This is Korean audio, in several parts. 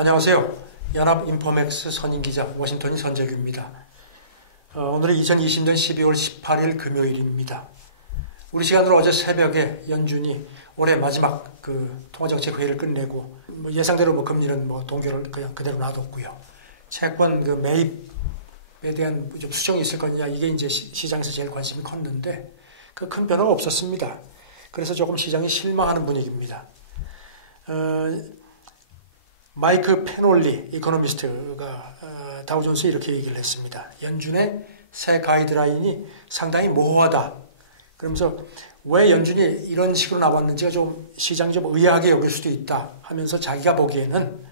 안녕하세요. 연합인포맥스 선임기자 워싱턴인 선재규입니다. 오늘은 2020년 12월 18일 금요일입니다. 우리 시간으로 어제 새벽에 연준이 올해 마지막 통화정책 회의를 끝내고 예상대로 금리는 동결을 그냥 그대로 놔뒀고요. 채권 매입에 대한 좀 수정이 있을 거냐, 이게 이제 시장에서 제일 관심이 컸는데 큰 변화가 없었습니다. 그래서 조금 시장이 실망하는 분위기입니다. 마이크 페놀리 이코노미스트가 다우존스에 이렇게 얘기를 했습니다. 연준의 새 가이드라인이 상당히 모호하다. 그러면서 왜 연준이 이런 식으로 나왔는지가 좀 시장이 좀 의아하게 여길 수도 있다 하면서 자기가 보기에는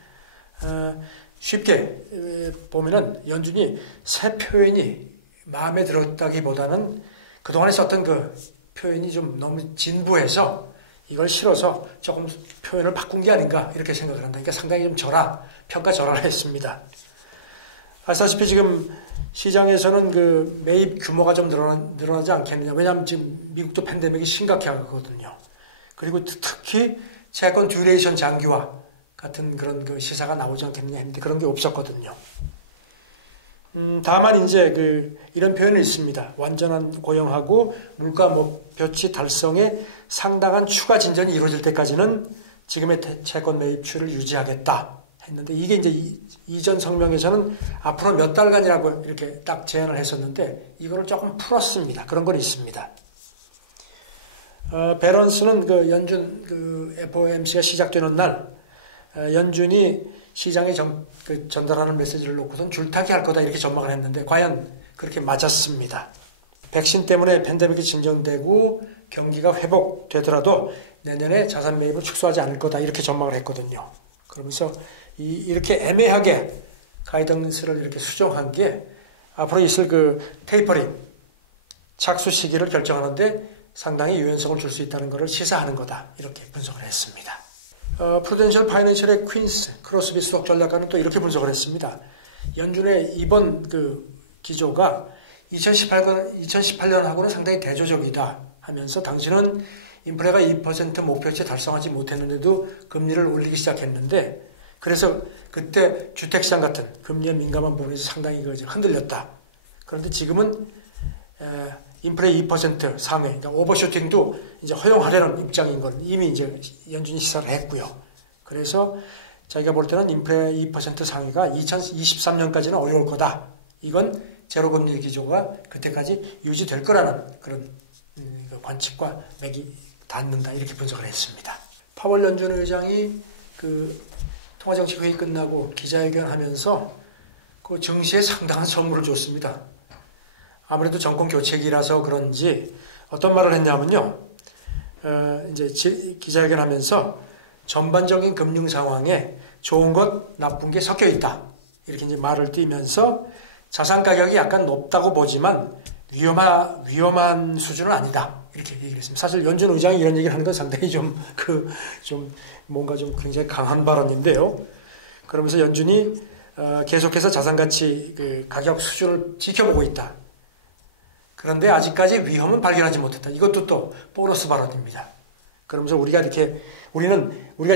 쉽게 보면은 연준이 새 표현이 마음에 들었다기보다는 그동안에 썼던 그 표현이 좀 너무 진부해서 이걸 싫어서 조금 표현을 바꾼 게 아닌가 이렇게 생각을 한다. 그러니까 상당히 좀 평가 절하를 했습니다. 아시다시피 지금 시장에서는 매입 규모가 좀 늘어나지 않겠느냐. 왜냐하면 지금 미국도 팬데믹이 심각하거든요. 그리고 특히 채권 듀레이션 장기화 같은 그런 시사가 나오지 않겠느냐 했는데 그런 게 없었거든요. 다만 이제 이런 표현이 있습니다. 완전한 고용하고 물가 목표치 달성에 상당한 추가 진전이 이루어질 때까지는 지금의 채권 매입추를 유지하겠다 했는데, 이게 이제 이전 성명에서는 앞으로 몇 달간이라고 이렇게 딱 제안을 했었는데 이거를 조금 풀었습니다. 그런 건 있습니다. 밸런스는 연준 FOMC가 시작되는 날 연준이 시장에 전달하는 메시지를 놓고선 줄타기 할 거다 이렇게 전망을 했는데 과연 그렇게 맞았습니다. 백신 때문에 팬데믹이 진정되고 경기가 회복되더라도 내년에 자산 매입을 축소하지 않을 거다 이렇게 전망을 했거든요. 그러면서 이렇게 애매하게 가이던스를 이렇게 수정한 게 앞으로 있을 테이퍼링 착수 시기를 결정하는데 상당히 유연성을 줄 수 있다는 것을 시사하는 거다 이렇게 분석을 했습니다. 프루덴셜 파이낸셜의 퀸스 크로스비 수석 전략가는 또 이렇게 분석을 했습니다. 연준의 이번 기조가 2018년하고는 상당히 대조적이다 하면서 당신은 인플레가 2% 목표치 달성하지 못했는데도 금리를 올리기 시작했는데, 그래서 그때 주택시장 같은 금리에 민감한 부분에서 상당히 흔들렸다. 그런데 지금은 인플레 2% 상회, 그러니까 오버슈팅도 이제 허용하려는 입장인 건 이미 이제 연준이 시사를 했고요. 그래서 자기가 볼 때는 인플레 2% 상회가 2023년까지는 어려울 거다. 이건 제로금리 기조가 그때까지 유지될 거라는 그런 관측과 맥이 닿는다 이렇게 분석을 했습니다. 파월 연준 의장이 통화정책 회의 끝나고 기자회견하면서 증시에 상당한 선물을 줬습니다. 아무래도 정권 교체기라서 그런지 어떤 말을 했냐면요. 이제 기자회견하면서 전반적인 금융 상황에 좋은 것, 나쁜 게 섞여 있다. 이렇게 이제 말을 띄면서 자산 가격이 약간 높다고 보지만 위험한 수준은 아니다. 이렇게 얘기를 했습니다. 사실 연준 의장이 이런 얘기를 하는 건 상당히 뭔가 굉장히 강한 발언인데요. 그러면서 연준이 계속해서 자산 가치 가격 수준을 지켜보고 있다. 그런데 아직까지 위험은 발견하지 못했다. 이것도 또 보너스 발언입니다. 그러면서 우리가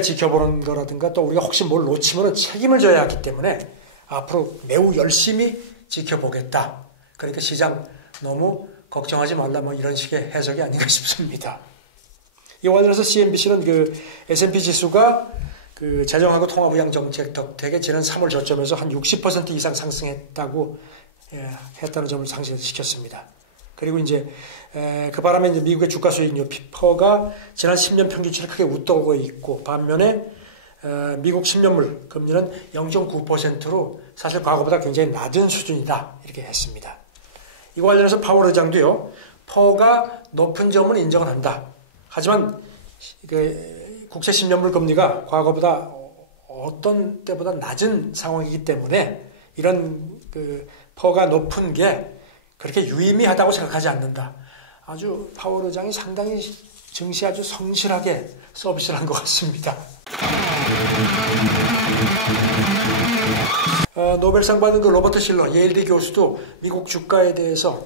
지켜보는 거라든가 또 우리가 혹시 뭘 놓치면 책임을 져야 하기 때문에 앞으로 매우 열심히 지켜보겠다. 그러니까 시장 너무 걱정하지 말라 이런 식의 해석이 아닌가 싶습니다. 이와 관련해서 CNBC는 S&P 지수가 재정하고 통화부양 정책 덕택에 지난 3월 저점에서 한 60% 이상 상승했다는 점을 상쇄시켰습니다. 그리고 이제 그 바람에 이제 미국의 주가 수익률 피퍼가 지난 10년 평균치를 크게 웃도고 있고, 반면에 미국 10년물 금리는 0.9%로 사실 과거보다 굉장히 낮은 수준이다 이렇게 했습니다. 이와 관련해서 파월 의장도요, 퍼가 높은 점은 인정을 한다. 하지만 국채 10년물 금리가 과거보다 어떤 때보다 낮은 상황이기 때문에 이런 퍼가 높은 게 그렇게 유의미하다고 생각하지 않는다. 아주 파월 의장이 상당히 증시에 아주 성실하게 서비스를 한 것 같습니다. 노벨상 받은 로버트 실러 예일대 교수도 미국 주가에 대해서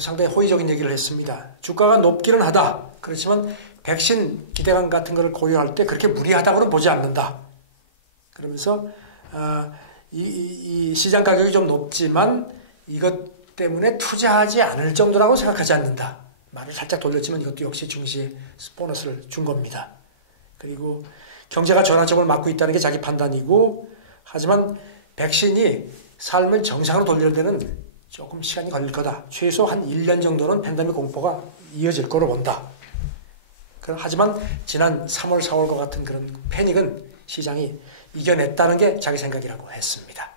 상당히 호의적인 얘기를 했습니다. 주가가 높기는 하다. 그렇지만 백신 기대감 같은 것을 고려할 때 그렇게 무리하다고는 보지 않는다. 그러면서 이 시장 가격이 좀 높지만 이것 때문에 투자하지 않을 정도라고 생각하지 않는다. 말을 살짝 돌렸지만 이것도 역시 증시에 보너스를 준 겁니다. 그리고 경제가 전환점을 맞고 있다는 게 자기 판단이고, 하지만 백신이 삶을 정상으로 돌릴 때는 조금 시간이 걸릴 거다. 최소 한 1년 정도는 팬데믹 공포가 이어질 거로 본다. 하지만 지난 3월, 4월과 같은 그런 패닉은 시장이 이겨냈다는 게 자기 생각이라고 했습니다.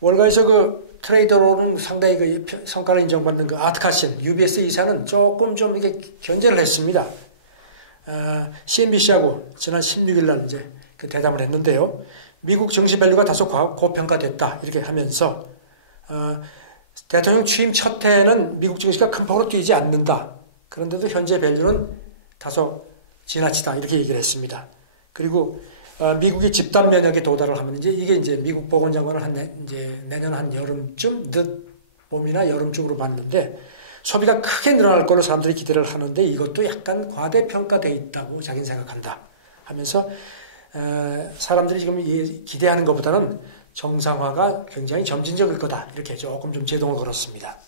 월가에서 그 트레이더로는 상당히 그 성과를 인정받는 그 아트카신, UBS 이사는 조금 좀 이게 견제를 했습니다. CNBC하고 지난 16일 날 이제 그 대담을 했는데요. 미국 증시 밸류가 다소 고평가됐다. 이렇게 하면서, 대통령 취임 첫 해에는 미국 증시가 큰 폭으로 뛰지 않는다. 그런데도 현재 밸류는 다소 지나치다. 이렇게 얘기를 했습니다. 그리고, 미국이 집단 면역에 도달을 하면 이게 이제 미국 보건장관을 이제 내년 한 여름쯤, 봄이나 여름쯤으로 봤는데, 소비가 크게 늘어날 걸로 사람들이 기대를 하는데 이것도 약간 과대평가되어 있다고 자기는 생각한다 하면서, 사람들이 지금 기대하는 것보다는 정상화가 굉장히 점진적일 거다. 이렇게 조금 좀 제동을 걸었습니다.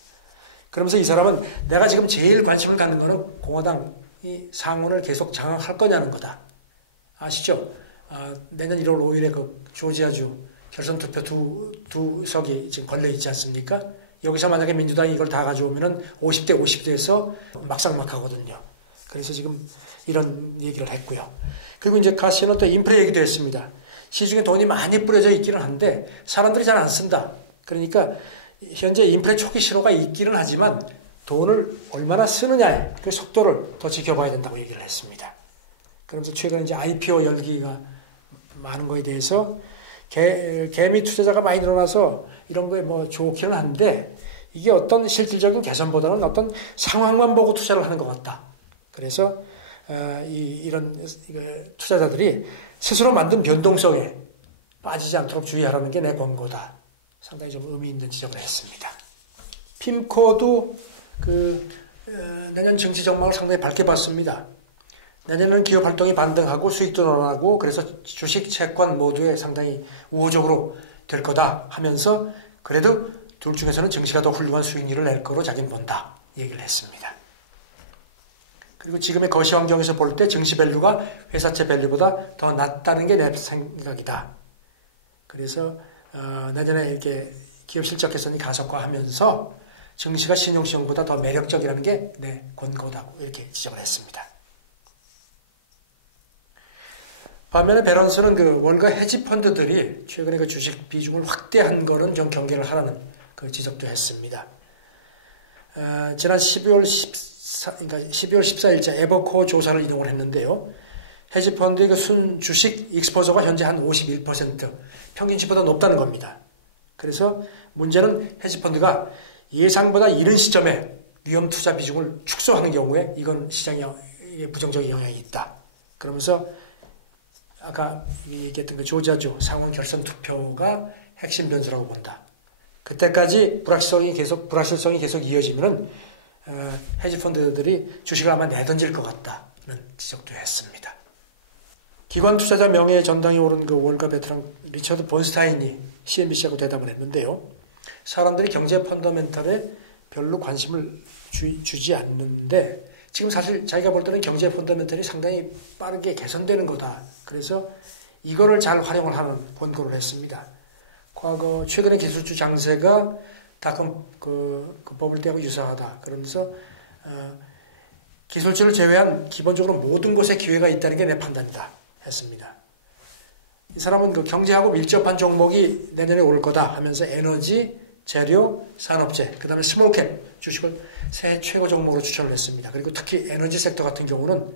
그러면서 이 사람은 내가 지금 제일 관심을 갖는 거는 공화당이 상원을 계속 장악할 거냐는 거다. 아시죠? 내년 1월 5일에 그 조지아주 결선 투표 두 석이 지금 걸려 있지 않습니까? 여기서 만약에 민주당이 이걸 다 가져오면은 50대 50대에서 막상막하거든요. 그래서 지금 이런 얘기를 했고요. 그리고 이제 카시는 또 인플레 얘기도 했습니다. 시중에 돈이 많이 뿌려져 있기는 한데 사람들이 잘 안 쓴다. 그러니까 현재 인플레 초기 신호가 있기는 하지만 돈을 얼마나 쓰느냐의 그 속도를 더 지켜봐야 된다고 얘기를 했습니다. 그러면서 최근에 이제 IPO 열기가 많은 거에 대해서 개미 투자자가 많이 늘어나서 이런 거에 뭐 좋기는 한데 이게 어떤 실질적인 개선보다는 어떤 상황만 보고 투자를 하는 것 같다. 그래서 이런 투자자들이 스스로 만든 변동성에 빠지지 않도록 주의하라는 게 내 권고다. 상당히 좀 의미 있는 지적을 했습니다. 핌코도 내년 증시 전망을 상당히 밝게 봤습니다. 내년은 기업 활동이 반등하고 수익도 늘어나고 그래서 주식, 채권 모두에 상당히 우호적으로 될 거다 하면서 그래도 둘 중에서는 증시가 더 훌륭한 수익률을 낼 거로 자기는 본다 얘기를 했습니다. 그리고 지금의 거시 환경에서 볼 때 증시 밸류가 회사채 밸류보다 더 낮다는 게 내 생각이다. 그래서 내년에 이렇게 기업 실적 개선이 가속화하면서 증시가 신용시험보다 더 매력적이라는 게 내 권고다고 이렇게 지적을 했습니다. 반면에 베런스는 그 월가 헤지펀드들이 최근에 그 주식 비중을 확대한 거는 좀 경계를 하라는 그 지적도 했습니다. 지난 12월 14일자 에버코어 조사를 인용을 했는데요. 헤지펀드의 그 순 주식 익스포저가 현재 한 51%, 평균치보다 높다는 겁니다. 그래서 문제는 헤지펀드가 예상보다 이른 시점에 위험 투자 비중을 축소하는 경우에 이건 시장에 부정적인 영향이 있다. 그러면서 아까 얘기했던 그 조지아주 상원 결선 투표가 핵심 변수라고 본다. 그때까지 불확실성이 계속 이어지면은 헤지펀드들이 주식을 아마 내던질 것 같다는 지적도 했습니다. 기관 투자자 명예의 전당에 오른 그 월가 베테랑 리처드 본스타인이 CNBC하고 대담을 했는데요. 사람들이 경제 펀더멘털에 별로 관심을 주지 않는데 지금 사실 자기가 볼 때는 경제 펀더멘털이 상당히 빠르게 개선되는 거다. 그래서 이거를 잘 활용을 하는 권고를 했습니다. 과거 최근의 기술주 장세가 닷컴 그 버블 때하고 유사하다. 그러면서 기술주를 제외한 기본적으로 모든 곳에 기회가 있다는 게 내 판단이다 했습니다. 이 사람은 그 경제하고 밀접한 종목이 내년에 올 거다 하면서 에너지, 재료, 산업재, 그 다음에 스몰캡 주식을 새 최고 종목으로 추천을 했습니다. 그리고 특히 에너지 섹터 같은 경우는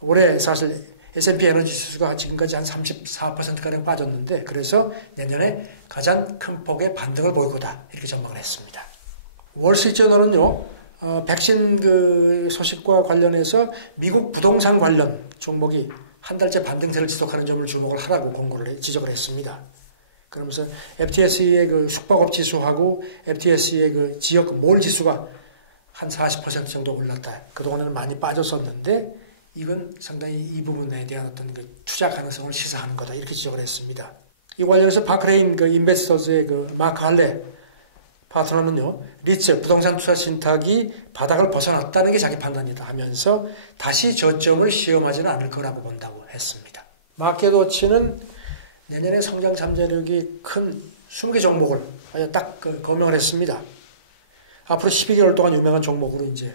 올해 사실 S&P 에너지 지수가 지금까지 한 34%가량 빠졌는데 그래서 내년에 가장 큰 폭의 반등을 보일 거다 이렇게 전망을 했습니다. 월스트리트저널은요 백신 그 소식과 관련해서 미국 부동산 관련 종목이 한 달째 반등세를 지속하는 점을 주목을 하라고 지적을 했습니다. 그러면서 FTSE의 그 숙박업 지수하고 FTSE의 그 지역 몰 지수가 한 40% 정도 올랐다. 그동안에는 많이 빠졌었는데 이건 상당히 이 부분에 대한 어떤 그 투자 가능성을 시사하는 거다. 이렇게 지적을 했습니다. 이 관련해서 바크레인 그 인베스터즈의 그 마크 할레 파트너는요, 리츠 부동산 투자 신탁이 바닥을 벗어났다는 게 자기 판단이다 하면서 다시 저점을 시험하지는 않을 거라고 본다고 했습니다. 마켓워치는 내년에 성장 잠재력이 큰 20개 종목을 딱 거명을 했습니다. 앞으로 12개월 동안 유명한 종목으로 이제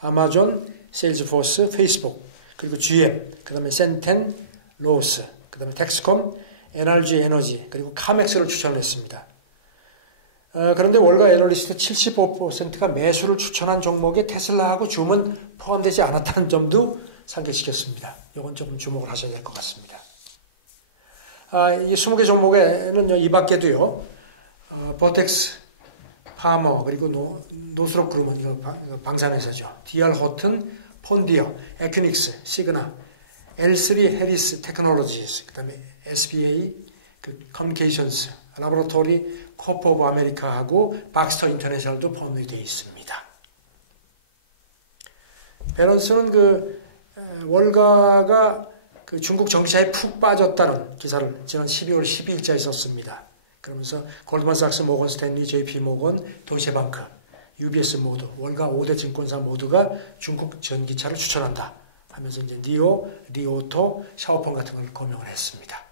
아마존, 세일즈포스, 페이스북, 그리고 GM, 그 다음에 센텐, 로스, 그 다음에 텍스콤, NRG 에너지, 그리고 카맥스를 추천을 했습니다. 그런데 월가 애널리스트 75%가 매수를 추천한 종목에 테슬라하고 줌은 포함되지 않았다는 점도 상기시켰습니다. 이건 조금 주목을 하셔야 될 것 같습니다. 이 20개 종목에는 이 밖에도요, 버텍스, 파머, 그리고 노스롭 그룹은 이거 방산회사죠. DR 호튼, 폰디어, 에큐닉스, 시그나, L3 해리스 테크놀로지스, 그 다음에 SBA, 커뮤니케이션스, 라보라토리, 코퍼 오브 아메리카하고 박스터 인터내셔널도 포함이 되어 있습니다. 밸런스는 월가가 중국 정치사에 푹 빠졌다는 기사를 지난 12월 12일자에 썼습니다. 그러면서 골드만삭스, 모건 스탠리, JP 모건, 도이체방크, UBS 모두 월가 5대 증권사 모두가 중국 전기차를 추천한다 하면서 이제 니오, 리오토, 샤오펑 같은 걸 거명을 했습니다.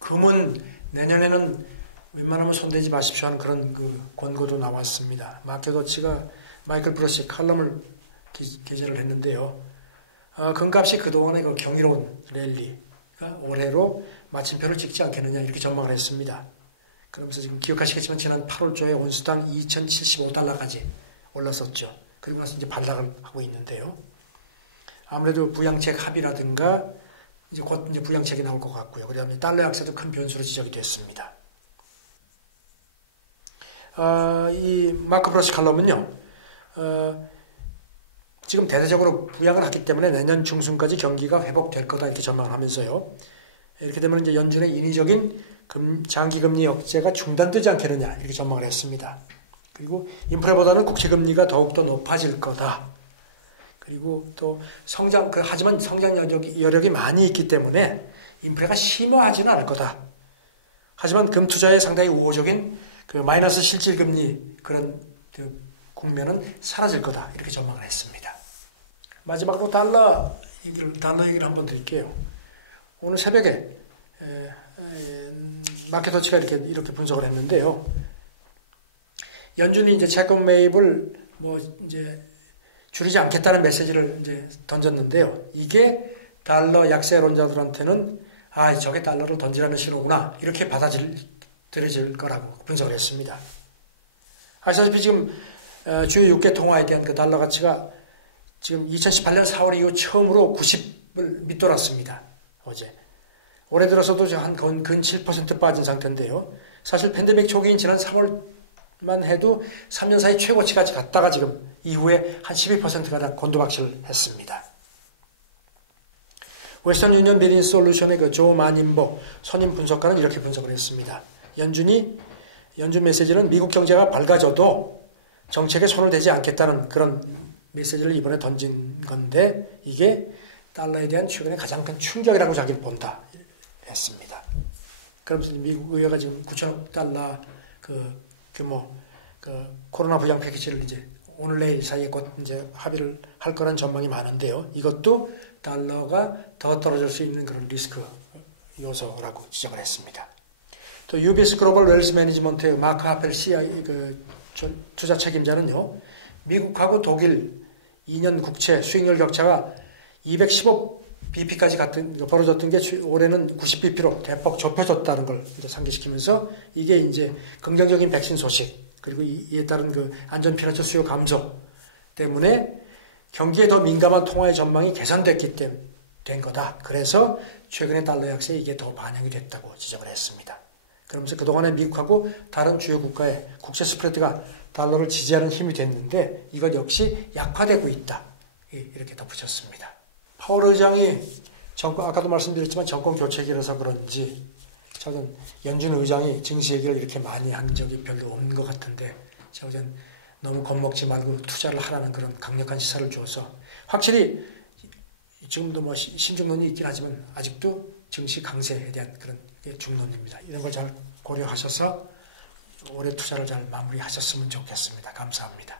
금은 내년에는 웬만하면 손대지 마십시오 하는 그런 권고도 나왔습니다. 마켓워치가 마이클 브러시 칼럼을 게재를 했는데요. 금값이 그동안의 경이로운 랠리가 올해로 마침표를 찍지 않겠느냐 이렇게 전망을 했습니다. 그러면서 지금 기억하시겠지만 지난 8월 초에 온수당 2,075달러까지 올랐었죠. 그리고 나서 이제 반락을 하고 있는데요. 아무래도 부양책 합의라든가 이제 곧 이제 부양책이 나올 것 같고요. 그다음에 달러 약세도 큰 변수로 지적이 됐습니다. 이 마크 브러시 칼럼은요, 지금 대대적으로 부양을 하기 때문에 내년 중순까지 경기가 회복될 거다 이렇게 전망을 하면서요. 이렇게 되면 이제 연준의 인위적인 장기금리 억제가 중단되지 않겠느냐 이렇게 전망을 했습니다. 그리고 인플레보다는 국채금리가 더욱더 높아질 거다. 그리고 또 하지만 성장 여력이 많이 있기 때문에 인플레가 심화하지는 않을 거다. 하지만 금투자에 상당히 우호적인 마이너스 실질금리 그런 국면은 사라질 거다. 이렇게 전망을 했습니다. 마지막으로 달러 얘기를 한번 드릴게요. 오늘 새벽에 마켓워치가 이렇게 분석을 했는데요. 연준이 이제 채권 매입을 이제 줄이지 않겠다는 메시지를 이제 던졌는데요. 이게 달러 약세론자들한테는 저게 달러를 던지라는 신호구나 이렇게 받아들여질 거라고 분석을 했습니다. 아시다시피 지금 주요 6개 통화에 대한 그 달러 가치가 지금 2018년 4월 이후 처음으로 90을 밑돌았습니다. 어제. 올해 들어서도 근 7% 빠진 상태인데요. 사실 팬데믹 초기인 지난 3월만 해도 3년 사이 최고치까지 갔다가 지금 이후에 한 12%가 곤두박질 했습니다. 웨스턴 유니언 비즈니스 솔루션의 조 마님보 선임 분석가는 이렇게 분석을 했습니다. 연준 메시지는 미국 경제가 밝아져도 정책에 손을 대지 않겠다는 그런 메시지를 이번에 던진 건데 이게 달러에 대한 최근에 가장 큰 충격이라고 자기는 본다 했습니다. 그러면서 미국 의회가 지금 9천억 달러 코로나 부양 패키지를 이제 오늘 내일 사이에 곧 이제 합의를 할 거란 전망이 많은데요. 이것도 달러가 더 떨어질 수 있는 그런 리스크 요소라고 지적을 했습니다. 또 UBS 글로벌 웰스 매니지먼트의 마크 하펠 CI 투자 책임자는요. 미국하고 독일 2년 국채 수익률 격차가 215bp까지 벌어졌던 게 올해는 90bp로 대폭 좁혀졌다는 걸 이제 상기시키면서 이게 이제 긍정적인 백신 소식 그리고 이에 따른 안전 피난처 수요 감소 때문에 경기에 더 민감한 통화의 전망이 개선됐기 때문에 된 거다. 그래서 최근에 달러 약세에 이게 더 반영이 됐다고 지적을 했습니다. 그러면서 그동안에 미국하고 다른 주요 국가의 국채 스프레드가 달러를 지지하는 힘이 됐는데 이것 역시 약화되고 있다. 이렇게 덧붙였습니다. 파월 의장이 아까도 말씀드렸지만 정권 교체기라서 그런지 최근 연준 의장이 증시 얘기를 이렇게 많이 한 적이 별로 없는 것 같은데 저는 너무 겁먹지 말고 투자를 하라는 그런 강력한 시사를 줘서 확실히 지금도 뭐 신중론이 있긴 하지만 아직도 증시 강세에 대한 그런 중론입니다. 이런 걸 잘 고려하셔서 올해 투자를 잘 마무리하셨으면 좋겠습니다. 감사합니다.